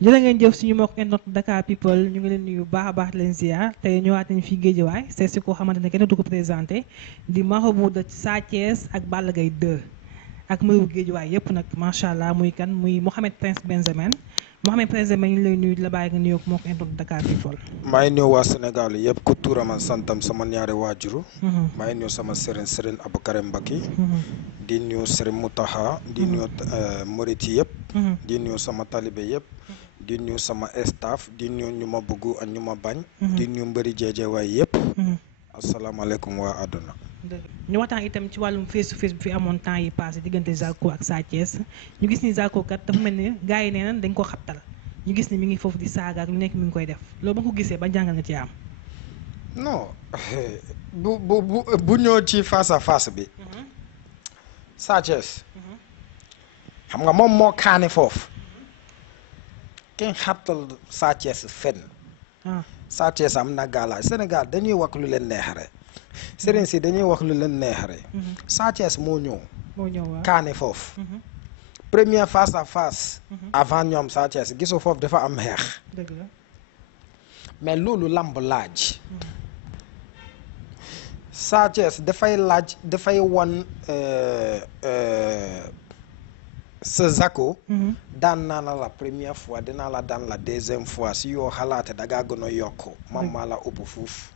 jërë ngeen jëf suñu mbokk internet Dakar People ñu ngi leen nuyu baax a baax leen ziar tey ñëwaat nañu fii Géejawaay c'est si koo xamante ne kenn du ko présenté di marabout de Sa Thiès ak Balla Gaye 2 ak mayu Géejawaay yëpp nag macha allah muy kan muy Mohamed Prince Benjamin Mohamed Prince Benjamin ñu lay nuyu di la bàyyi nga nuyoog mbokk internet Dakar People. maa ngi nuyu waa Sénégal yëpp ku turam ak santam sama ñaari waajuru. maa ngi nuyu sama Serigne Aboubacar Mbacke. di nuyu Serigne Moutaha. di nuyu Morit yëpp. di nuyu sama talibé yëpp. di nuyu sama staff di nuyu ñu ma bëgg ak ñu ma bañ. di nuyu mbëri Géejawaay yëpp. asalaamaaleykum waa àdduna. ñu waxtaan itam ci wàllum face to face bi fi amoon temps yi passé diggante Zarko ak Sa Thiès ñu gis ni Zarko kat dafa mel ni gars yi nee na dañ ko xabtal ñu gis ni mi ngi foofu di saaga ak lu nekk mi ngi koy def loolu ba nga ko gisee ba jàngal nga ci am. non bu ñëw ci face à face bi. Sa Thiès. xam nga moom moo kaane foofu. kenn xabtal Sa Thiès fenn. Sa Thiès am na gaalaay Sénégal dañuy wax lu leen neexare Serigne si dañuy wax lu leen neexare Sa Thiès moo ñëw kaane foofu première face à face avant ñoom Sa Thiès gisoo foofu dafa am xeex mais loolu lamb laaj Sa Thiès dafay wan sa Zarko daan naa la première fois dinaa la daan la deuxième fois si yoo xalaate da ngaa gën a yokk man maa la ëpp fuuf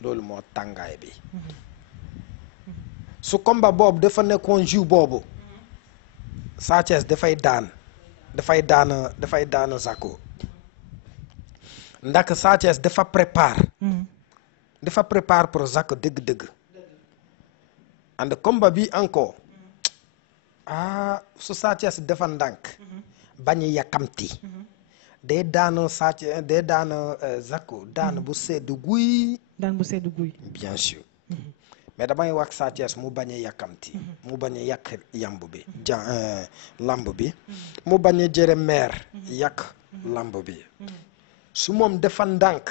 loolu moo tàngaay bi su combat boobu dafa nekkoon jour boobu Sa Thiès dafay daan Zarko ndax Sa Thiès dafa prépare pour Zarko dëgg-dëgg and combat bi encore su Sa Thiès dafa ndànk bañ a yàkkamti day daan Sa Thiès day daan Zarko daan bu sedd guy bien sûr mais damay wax Sa Thiès mu bañ a yàkkamti mu bañ a yàq yamb bi lamb bi mu bañ a jëre meer yàq lamb bi su moom dafa ndànk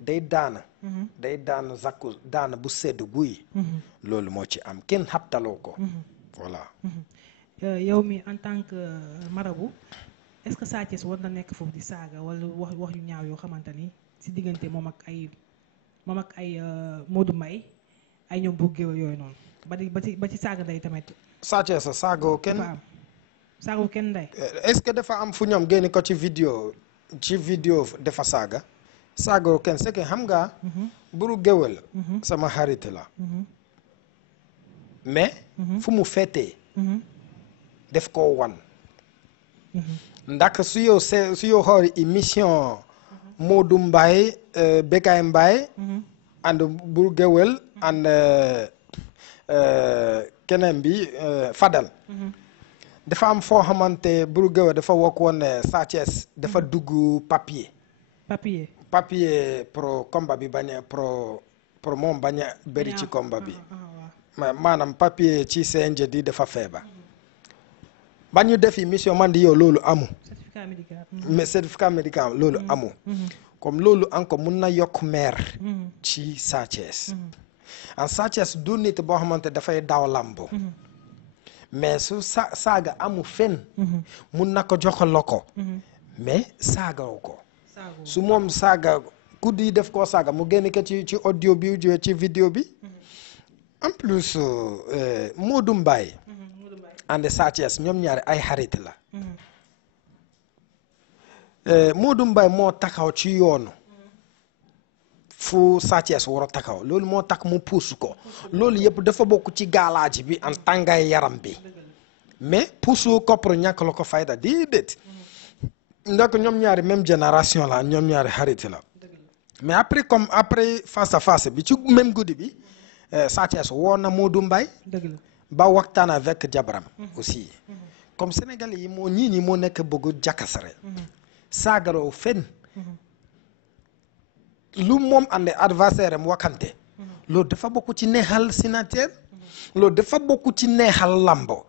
day daan Zarko daan bu sedd guy loolu moo ci am kenn xabtaloo ko voilà. yow mi en tant que marabout est-ce que Sa Thiès war na nekk foofu di saaga wala wax yu ñaaw yoo xamante ni si diggante moom ak ay Modou Mbaye ay ñoom bu géwél yooyu noonu ba ci saaga ndey tamit. Sa Thiès saagoo kenn. saagoo kenn ndey. est-ce que dafa am fu ñoom génne ko ci vidéo dafa saaga. saagoo kenn c'est que xam nga. buru géwél sama xarit la. mais fu mu féetee def ko wan ndax su yow xool émission Modou Mbaye Bécaye Mbaye and Bur Géwél and keneen bi Fadel dafa am foo xamante Bur Géwél dafa wokk woon Sa Thiès dafa dugg papier pro combat bi bañ a pro moom bañ a bëri ci combat bi maanaam papier ci CNG di dafa feebar ba ñu def émission man di yow loolu amu mais certificat médical loolu amu comme loolu encore mun na yokk meer ci Sa Thiès en Sa Thiès du nit boo xamante dafay daw lambo mais su saaga amu fen mun na ko joxal ko mais saagaw ko su moom saaga ku di def koo saaga mu génn ko ci audio bi ci vidéo bi en plus Modou Mbaye and Sa Thiès ñoom ñaari ay xarit la Modou Mbaye moo taxaw ci yoonu fu Sa Thiès war a taxaw loolu moo tax mu puus ko loolu yëpp dafa bokk ci gaalaaji bi en tàngaay yaram bi mais puusu koppar ñàkk la ko fayda déedéet ndax ñoom ñaari même génération la ñoom ñaari xarit la mais après face à face bi ci même guddi bi Sa Thiès woo na Modou Mbaye ba waxtaan avec jabaram aussi comme Sénégalais yi ñii ñi moo nekk bëgg jakasare saagaroo fen lu moom ànd adversaire am waxante loolu dafa bokk ci neexal signature loolu dafa bokk ci neexal lambo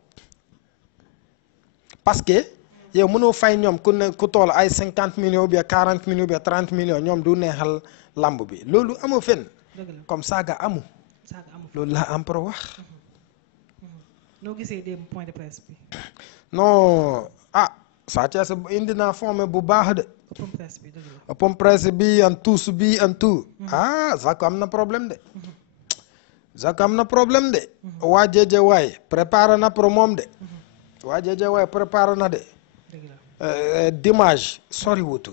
parce que yow mënoo fay ñoom ku tool ay 50 millions ou bien 40 millions ou bien 30 millions ñoom du neexal lamb bi loolu amu fen comme saaga amu loolu laa am pour wax. noo gisee dem point de presse bi. non Sa Thiès indi naa formé bu baax de. open press bi dëgg la. open press bi en tous bi en tout. ah Zarko am na problème de. Zarko am na problème de. waa jeje waay préparé na pour moom de. waa jeje waay préparé na de. dimanche sori wutu.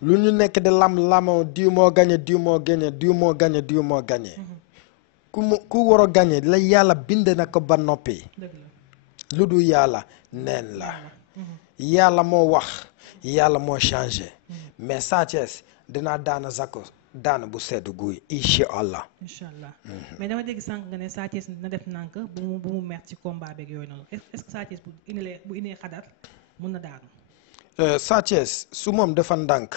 lu ñu nekk de lam diw moo gagné diw moo gagné diw moo gagné diw moo gagné. ku war a gagné la yàlla bind na ko ba noppi. lu dul yàlla neen la. yàlla moo wax yàlla moo changé. mais Sa Thiès dinaa daana Zarko daana bu sedd guy incha allah. mais dama dégg sànq nga ne Sa Thiès na def nànk bu mu mer ci combat beeg yooyu noonu est-ce que Sa Thiès bu indee xadar mun na daanu. Sa Thiès su moom dafa ndànk.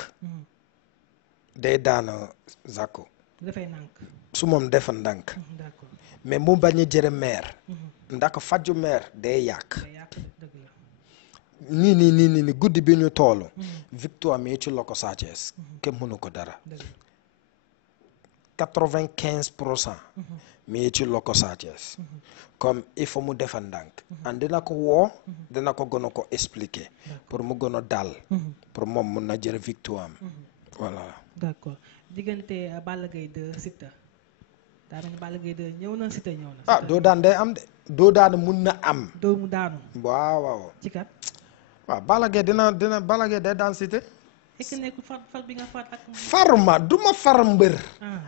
day daana Zarko. dafay nànk. su moom dafa ndànk. d'accord mais mu bañ a jëre meer. ndax faju meer day yàq. nii guddi bi ñu toolu. victoire mi ci loko Sa Thiès. kenn mënu ko dara. 95% mi ci loko Sa Thiès. comme il faut mu defa ndànk. and dina ko woo. dina ko gën a ko expliquer. pour mu gën a dal. pour moom mun na jël victoire am. voilà. d'accord diggante Balla Gaye 2 Siteu. daa mel ni Balla Gaye 2 ñëw na Siteu ñëw na. ah doo daan day am de. doo daan mun na am. doo mu daanu. waaw. ci kat. waaw Balla Gaye dina Balla Gaye day daan Siteu. est-ce que nekkul far bi nga far ak. faruma du ma far mbër.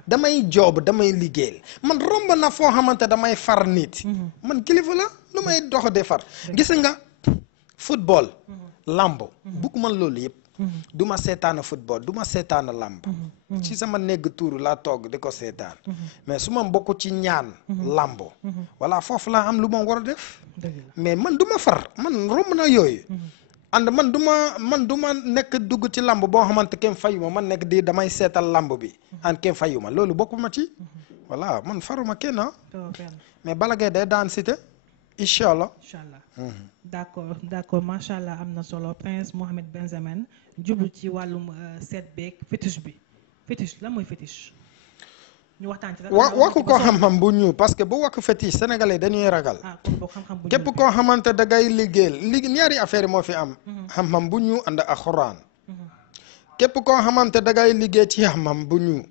damay joob damay liggéeyal man romb na foo xamante damay far nit. man kilifa la lu may dox de far. gis nga football. lambo bugg man loolu yëpp. du ma seetaan football du ma seetaan lamb. ci sama negg tuuru laa toog di ko seetaan. mais su ma bokk ci ñaan. lambo. voilà foofu laa am lu ma war a def. mais man du ma far man romb na yooyu. and man du ma nekk dugg ci lamb boo xamante kenn fayuma man nekk di damay seetal lamb bi. and kenn fayuma loolu bokkuma ci. voilà man faruma kenn mais Balla Gaye day daan Siteu incha allah. d'accord macha allah am na solo Prince Mohamed Benjamin jublu ci wàllum seet beeg fétiche bi fétiche lan mooy fétiche. ñu waxtaan ci waxu ko xam-xam bu ñu parce que bu wax fétiche sénégalais dañuy ragal. képp koo xamante da ngay liggéeyal ñaari affaire moo fi am. xam-xam bu ñu ànd ak xuraan. képp koo xamante da ngay liggéey ci xam-xam bu ñu.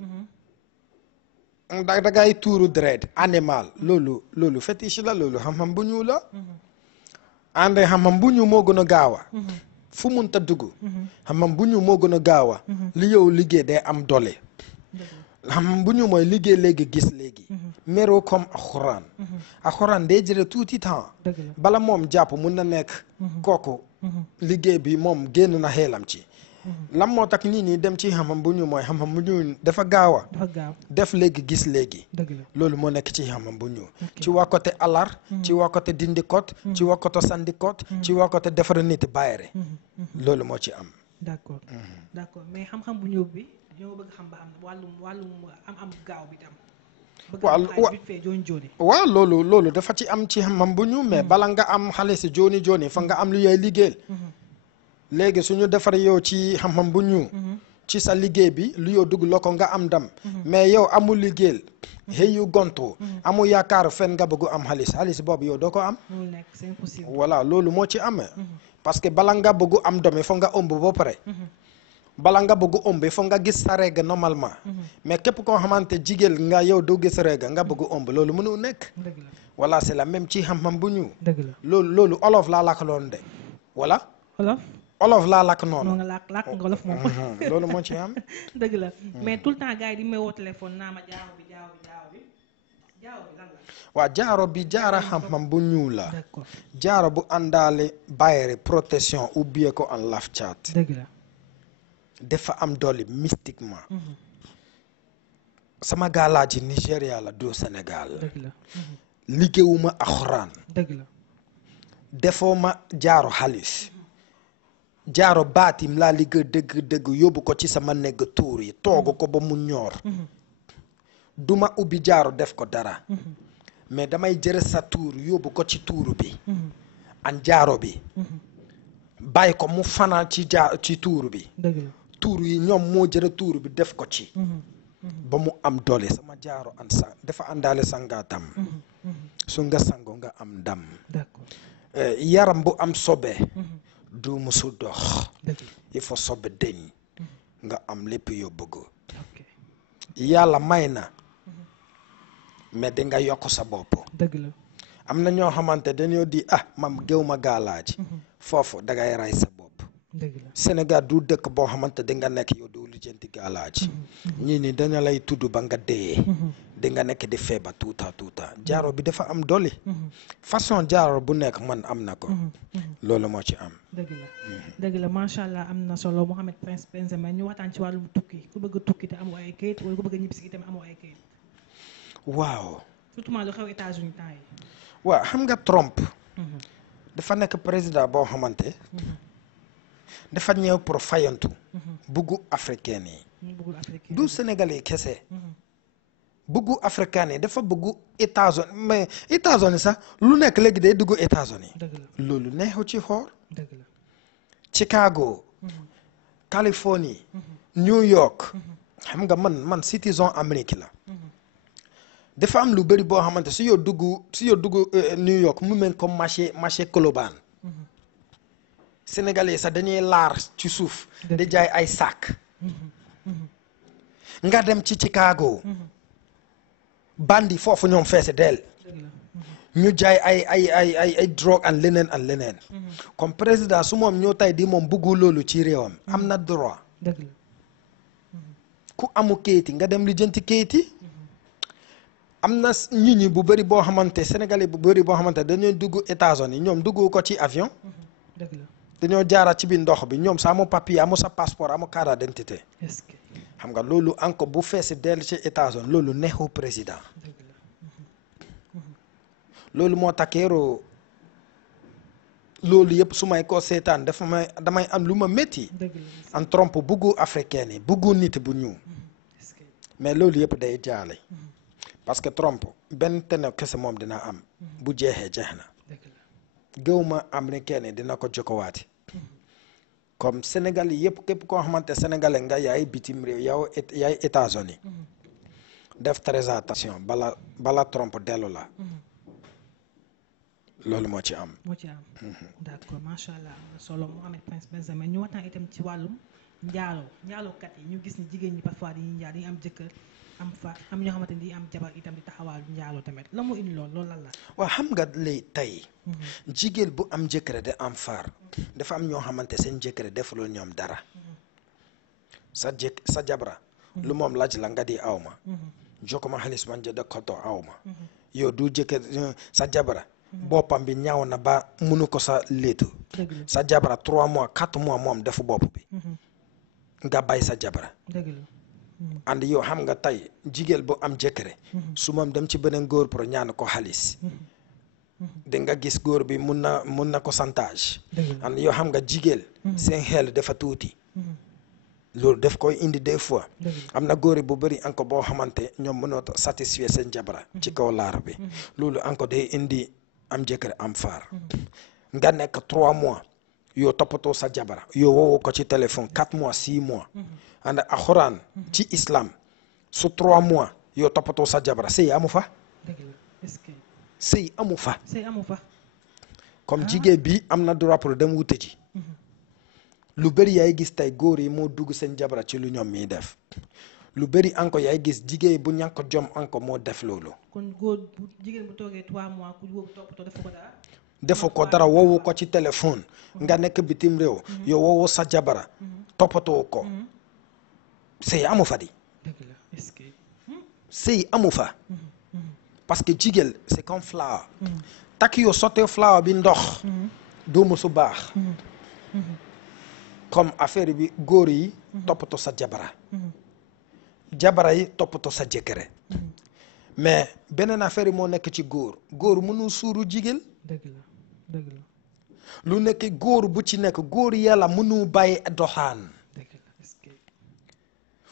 da ngay tuuru deret animal loolu fétiche la loolu xam-xam bu ñu la. ànd xam-xam bu ñu moo gën a gaaw a. fu munta dugg. xam-xam bu ñu moo gën a gaaw a. li yow liggéey day am doole. xam bu ñu mooy liggéey léegi gis léegi. mero comme alxuraan. alxuraan day jëlee tuuti temps. bala moom jàpp mun na nekk. kooku. liggéey bi moom génn na xeelam ci. lan moo tax nit ñi dem ci xam-xam bu ñu mooy xam-xam bu ñu dafa gaaw a. def léegi gis léegi. loolu moo nekk ci xam-xam bu ñu. ci waa côté alar. ci waa côté dindi kot. ci waa côté sandi kot. ci waa côté defar nit bàyyere. loolu moo ci am. d'accord mais xam-xam bu ñu bi. ñoo bëgg xam ba xam wàllum am gaaw bi tam. waaw loolu dafa ci am ci xam-xam bu ñu mais bala nga am xale si jooni fa nga am lu yooy liggéeyal. léegi suñu defar yow ci xam-xam bu ñu. ci sa liggéey bi lu yow dugg loo ko nga am ndam. mais yow amul liggéeyal. xëy yu gontu. amul yaakaar fen nga bëgg am xaalis boobu yow doo ko am. c'est impossible. voilà loolu moo ci amee. parce que bala nga bëgg am doom foog nga ëmb ba pare. bala nga bëgg ëmb foog nga gis sa règle normalement. mais képp koo xamante jigéen nga yow doo gis règle nga bëgg ëmb loolu mënul nekk. voilà c'est la même ci xam-xam bu ñu. loolu olof laa lakk loon de. voilà. olof laa lakk noonu. nga lakk nga olof moom. loolu moo ci am. dëgg la mais tout le temps gars yi di may woo téléphone naa ma jaaro bi lan la. waaw jaaro bi jaara xam-xam bu ñuul la. jaaro bu àndaale bayre protection ubbie ko en laf caat. dëgg la. dafa am doole mystiquement. sama gaalaaji Nigéria la du Sénégal. dëgg la. liggéeyuma ak xuraan. dëgg la. defoo ma jaaro xaalis. jaaro baatim laa liggéey dëgg yóbbu ko ci sama negg tuur yi toogu ko ba mu ñoor. duma ubbi jaaro def ko dara. mais damay jëre sa tuur yóbbu ko ci tuuru bi. an jaaro bi. bàyyi ko mu fanaan ci tuuru bi. tuuru yi ñoom moo jëre tuuru bi def ko ci. ba mu am doole sama jaaro dafa àndaale sangaatam. su nga sango nga am ndam. yaram bu am sobe. du musu dox il faut sobe deñ nga am lépp yoo bëgg yàlla may na mais di nga yokk sa bopp dëgg la am na ñoo xamante dañoo di mam géew ma gaalaaji foofu dangay rey sa bopp dëgg la Sénégal du dëkk boo xamante di nga nekk yow du lijjanti gaalaaji ñii ni dañu lay tudd ba nga dee di nga nekk di feebar tuuta jaaro bi dafa am dolli façon jaaro bu nekk man am na ko loolu moo ci am dëgg la macha allah am na solo Mouhamed Prince Benjamin ñu waxtaan ci wàllum tukki ku bëgg a tukki te amoo ay kayit wala ku bëgg a ñibbisi itam amoo ay kayit waaw surtout lu xew États-Unis temps yi waaw xam nga Trump dafa nekk président boo xamante dafa ñëw pour fayantu buggu africain yi du sénégalais kese buggu africain yi dafa buggu États-Unis mais États-Unis sax lu nekk léegi day dugg États-Unis loolu neexu ci xoor Chicago Californie New York xam nga man citizen Amérique la dafa am lu bëri boo xamante su yoo dugg New York mu mel comme marché Colobane sénégalais sax dañuy laar ci suuf di jaay ay sac nga dem ci Chicago bandi foofu ñoom feese del ñu jaay ay drogue ak leneen comme président su moom ñoo tay di moom bëggu loolu ci réewam am na droit ku amu kayiti nga dem lijjanti kayiti am na nit ñi bu bëri boo xamante sénégalais bu bëri boo xamante dañoo dugg États-Unis ñoom dugg ko ci avion dañoo jaaraat ci biir ndox bi ñoom sa amu papier amu sa passeport amu carte d'identité xam nga loolu encore bu feesi dell ci États-Unis loolu neexu président loolu moo takkeeroo loolu yëpp su may ko seetaan damay am lu ma métti en Trump buggu africain yi buggu nit bu ñuul mais loolu yëpp day jaale parce que Trump benn tene kese moom dina am bu jeex na gëwma américain yi dina ko jokkowaati comme Sénégal yi yëpp képp koo xamante sénégalais nga yaay bitim réew yow yaay États-Unis def très attention bala Trump dellu la loolu moo ci am d'accord macha allah am na solo Mouhamed Prince Benjamin ñu waxtaan itam ci wàllum njaalookat yi ñu gis ni jigéen ñi parfois dañuy njaal dañuy am jëkkër am ñoo xamante ni di am jabar itam di taxawaalu njaaloo tamit la mu indi loolu lan la waaw xam nga lay tey jigéen bu am jëkkër de am far dafa am ñoo xamante seen jëkkër defuloo ñoom dara sa jabra lu moom laaj la nga di awma jokkuma xaalis man jënd koto awma yow du jëkkër sa jabra boppam bi ñaaw na ba mënu ko sa léetu sa jabra 3 mois 4 mois moom defu bopp bi nga bàyyi sa jabra and yow xam nga tey jigéen bu am jëkkëre su moom dem ci beneen góor pour ñaan ko xaalis di nga gis góor bi mun na ko chantage and yow xam nga jigéen seen xel dafa tuuti loolu daf koy indi des fois am na góor bu bëri encore boo xamante ñoom mënoo satisfaire seen jabara ci kaw laar bi loolu encore day indi am jëkkër am faar nga nekk 3 mois yow toppatoo sa jabara yow woowu ko ci téléphone 4 mois 6 mois and alxuraan ci islam su 3 mois yow toppatoo sa jabara sëy amu fa sëy amu fa comme jigéen bi am na droit pour dem wute ji lu bëri yaay gis tey góor yi moo dugg seen jabara ci lu ñoom miy def lu bëri encore yaay gis jigéen bu ñàkk jom encore moo def loolu kon góor bu jigéen bu toogee 3 mois ku góor toppatoo defu ko dara woowu ko ci téléphone nga nekk bitim réew yow woowu sa jabara toppatoo ko sëy amu fa di sëy amu fa parce que jigéen c'est comme flower takk yow sottee flower bi ndox doomu su baax comme affaire bi góor yi toppatoo sa jabara yi toppatoo sa jëkkëre mais beneen affaire yi moo nekk ci góor mënu suuru jigéen dëgg la lu nekk góor bu ci nekk góor yàlla mënu bàyyi doxaan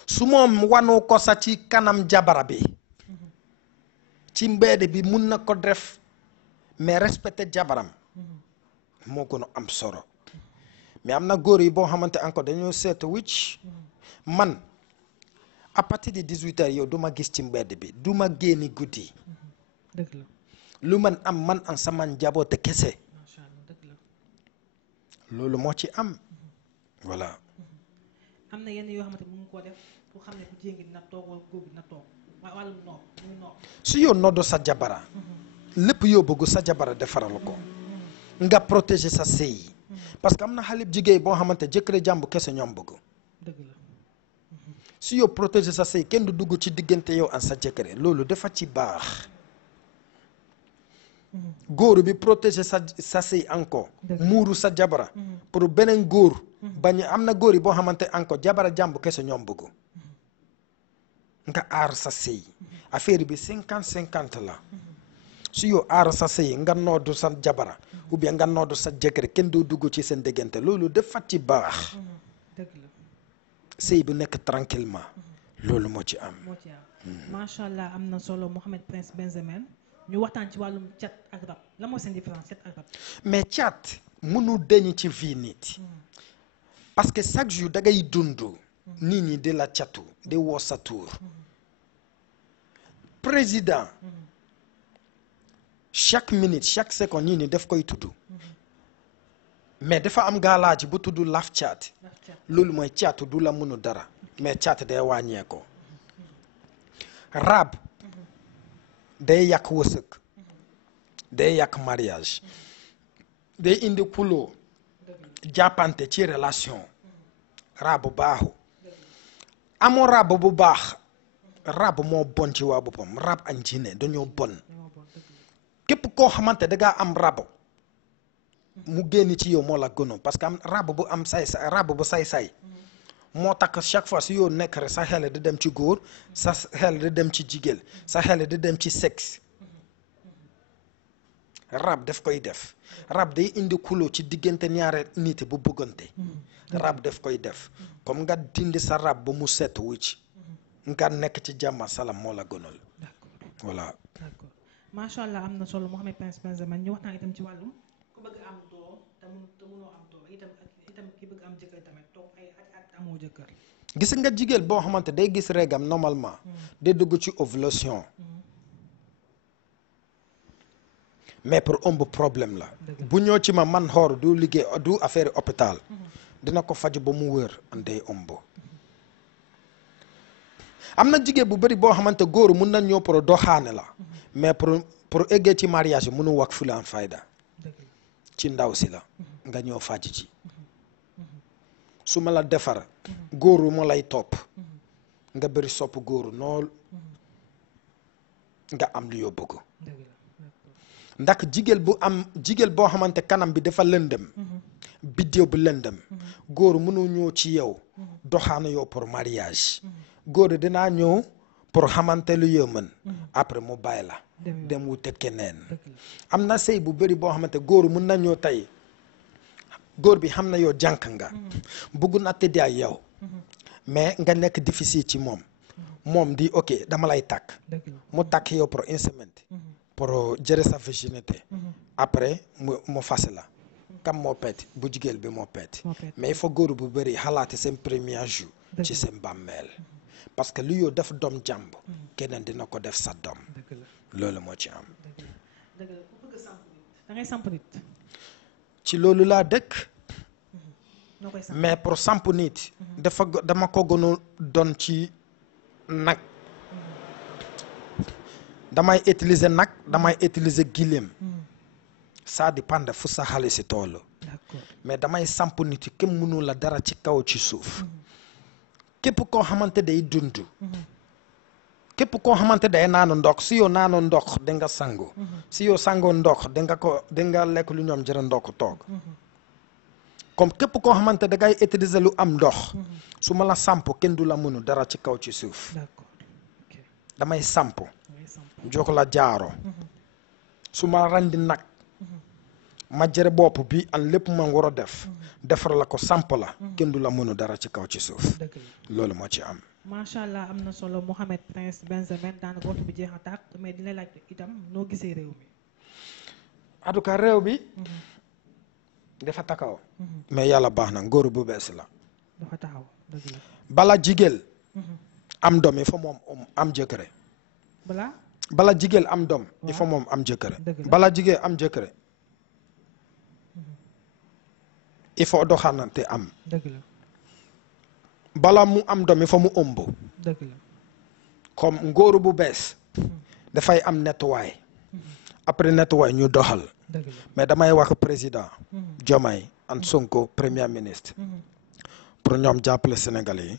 su moom wanu ko sa ci kanam jabara bi ci mbedd bi mun na ko def mais respecté jabaram moo gën a am solo mais am na góor yi boo xamante encore dañoo seet wicc man à partir de 18 heures yow du ma gis ci mbedd bi du ma génni guddi lu man am man an sama njaboote kese loolu moo ci am voilà. am na yenn yoo xamante ni mu ngi koo def pour xam ne ku jigéen gi dina toog wala góor gi dina toog wàllum nopp muy nopp. su yow noddu sa jabara lépp yoo bëgg sa jabara defaral ko nga protéger sa sëy parce que am na xale jigéen boo xamante jëkkër jàmbu kese ñoom bëgg. dëgg la. su yow protéger sa sëy kenn du dugg ci diggante yow ak sa jëkkër loolu dafa ci baax. góor bi protéger sa sëy encore muuru sa jabara pour beneen góor bañ am na góor yi boo xamante encore jabara jàmbu kese ñoom bëgg nga aar sa sëy affaire bi 50-50 la su yow aar sa sëy nga noodu sa jabara ou bien nga noodu sa jëkkër kenn doo dugg ci seen diggante loolu dafa ci baax. dëgg la. sëy bu nekk tranquillement loolu moo ci am. macha allah am na solo Mouhamed Prince Benjamin ñu waxtaan ci wàllum cat ak rab la moo seen différence cat ak rab. mais cat mënu deñ ci vie nit parce que chaque jour da ngay dund nit ñi di la catu di woo sa tuur président chaque minute chaque seconde nit ñi daf koy tudd mais dafa am gaalaaji bu tudd laf cat loolu mooy catu du la mënu dara mais cat day wàññeekoo rab day yàq wërsëg day yàq mariage day indi kuloo jàppante ci relation rab bu baaxu amoo rab bu baax rab moo bon ci waa boppam rab ak jinne dañoo bon képp koo xamante da ngaa am rab mu génn ci yow moo la gënoon parce que am rab bu am say-say rab bu say-say moo tax chaque fois su yow nekk rek sa xel di dem ci góor sa xel di dem ci jigéen sa xel di dem ci sexe rab daf koy def rab day indi kuloo ci diggante ñaare nit bu bëggante rab daf koy def comme nga dindi sa rab ba mu set wicc nga nekk ci jàmm salam moo la gënal voilà. d'accord macha allah am na solo Mouhamed Prince Benjamin ñu waxtaan itam ci wàllum ku bëgg am doom te mënoo am doom itam ki bëgg am jëkkër tamit toog ay at amoo jëkkër. gis nga jigéen boo xamante day gis régam normalement day dugg ci ovulation mais pour ëmb problème la bu ñëw ci man xoor du liggéey du affaire hôpital dina ko faj ba mu wër day ëmb. am na jigéen bu bëri boo xamante góor mun na ñëw pour doxaane la mais pour eggee ci mariage mënu wax fula am fayda ci ndaw si la nga ñëw faj ci su ma la defar góoru ma lay topp nga bëri sopp góoru nool nga am lu yoo bëgg ndax jigéen boo xamante kanam bi dafa lëndëm biddéew bu lëndëm góor mënu ñëw ci yow doxaana yow pour mariage góor dinaa ñëw pour xamante lu yoo mën après mu bàyyi la dem wute keneen am na sëy bu bëri boo xamante góor mën na ñëw tey góor bi xam na yow jànk nga bëgg na tëdd ak yow mais nga nekk difficile ci moom di ok dama lay takk mu takk yow pour une semaine pour jëre sa virginité après mu fase la kam moo pet bu jigéen bi moo pet mais il faut góor bu bëri xalaate seen premier jour ci seen bàmmeel parce que lu yow def doom jàmb keneen dina ko def sa doom loolu moo ci am da ngay samp nit ci loolu laa dëkk mais pour samp nit dama ko gënu doon ci nag damay utiliser nag damay utiliser gileem ça dépend fu sa xale si toolu mais damay samp nit yi kenn mënu la dara ci kaw ci suuf képp koo xamante day dund képp koo xamante day naanu ndox si yow naanu ndox da nga sangu si yow sangoo ndox da nga lekk lu ñoom jërë ndox toog comme képp koo xamante da ngay utiliser lu am ndox su ma la samp kenn du la mënu dara ci kaw ci suuf damay samp jox la jaaro su ma randi nag ma jëre bopp bi an lépp ma war a defar la ko samp la kenn du la mënu dara ci kaw ci suuf loolu moo ci am. macha allah am na solo Mouhamed Prince Benjamin daanaka waxtu bi jeex na tàkk mais dina laaj itam noo gisee réew mi. en tout cas réew bi dafa taxaw mais yàlla baax na ngóor bu bees la dafa taxaw dëgg la bala jigéen am doom il faut moom am jëkkëre bala jigéen am doom il faut moom am jëkkëre bala jigéen am jëkkëre il faut doxanante am dëgg la bala mu am doom il faut mu ëmb dëgg la comme ngóoru bu bees dafay am nettoyé après nettoyé ñu doxal dëgg la mais damay wax président Diomaye and Sonko premier ministre pour ñoom jàppale Sénégalais yi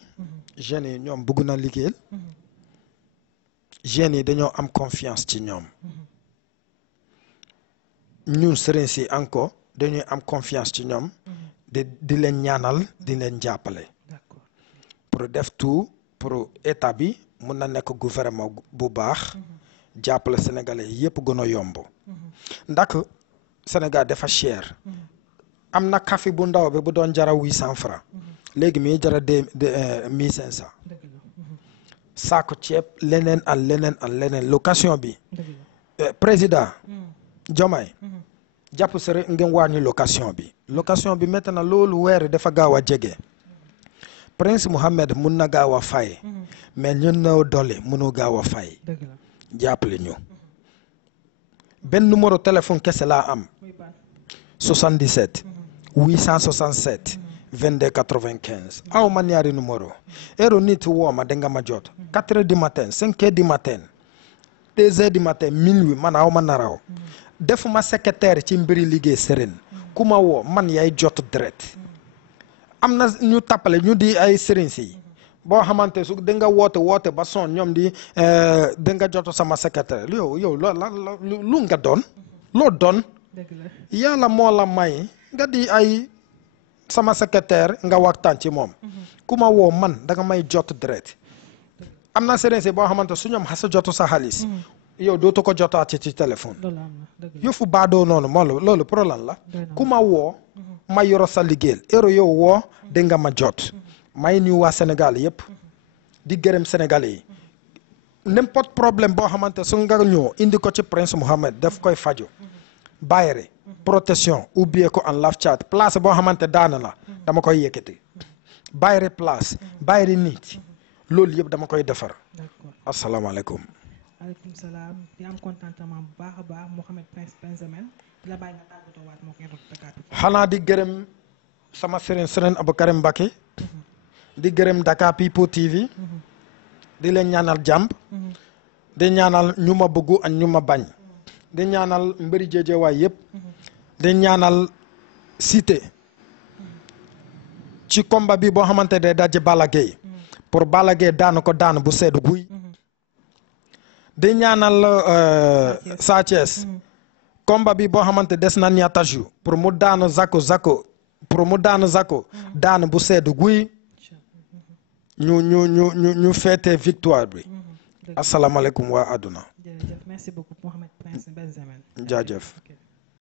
jeunes yi ñoom bëgg na liggéeyal jeunes yi dañoo am confiance ci ñoom ñun sëriñ si encore dañuy am confiance ci ñoom di leen ñaanal di leen jàppale pour def tout pour état bi mun na nekk gouvernement bu baax jàppale sénégalais yépp gën a yomb ndax Sénégal dafa cher am na café bu ndaw bi bu doon jara 800 francs léegi mi jara 1500 saako ceeb leneen ak leneen location bi président Diomaye jàpp sere ngeen wàññi location bi métti na loolu weer dafa gaaw a jege Prince Mohammed mun na gaaw a fay mais ñun néew doole mënu gaaw a fay jàppale ñu benn numéro téléphone kese laa am 77 867 22 95 aw ma ñaari numéro heure nit woo ma danga ma jot 4 heures du matin 5 heures du matin 2 heures du matin minuit man aw ma naraw defuma secrétaire ci mbiri liggéey sëriñ ku ma woo man yaay jot direct am na ñu tappale ñu di ay sëriñ si boo xamante su da nga woote ba son ñoom di da nga jot sama secrétaire yow lu nga doon loo doon yàlla moo la may nga di ay sama secrétaire nga waxtaan ci moom ku ma woo man da nga may jot direct am na sëriñ si boo xamante su ñoom xasa jotu sa xaalis yow dootu ko jotaat ci téléphone yëfu baadoo noonu moo loolu problème la ku ma woo ma yoro sa liggéeyal heure yow woo da nga ma jot may nuyu waa Sénégal yëpp di gërëm Sénégalais yi n'importe problème boo xamante su nga ñëw indi ko ci Prince Mohammed daf koy faju bayre protection ubbie ko en laf chat place boo xamante daana la dama koy yëkkati bayre place bayre nit loolu yëpp dama koy defar asalaamaaleykum aleykum salaam di am contentement bu baax a baax Mouhamed Prince Benjamin la bàyyi nga tàggatoo waat moo koy Dakar People xanaa di gërëm sama sëriñ Aboukarim Mbacké di gërëm Dakar People TV di leen ñaanal jàmm di ñaanal ñu ma bëggu ak ñu ma bañ di ñaanal mbëri Géejawaay yëpp di ñaanal Cité ci combat bi boo xamante ne daje Balla Gaye pour Balla Gaye daan ko daan bu sedd guy di ñaanal Sa Thiès combat bi boo xamante des na ñaata jours pour mu daanu Zako daan bu sedd guy ñu feete victoire bi asalaamaaleykum waa àdduna jërëjëf merci beaucoup Mouhamed Prince Benjamin jaajëf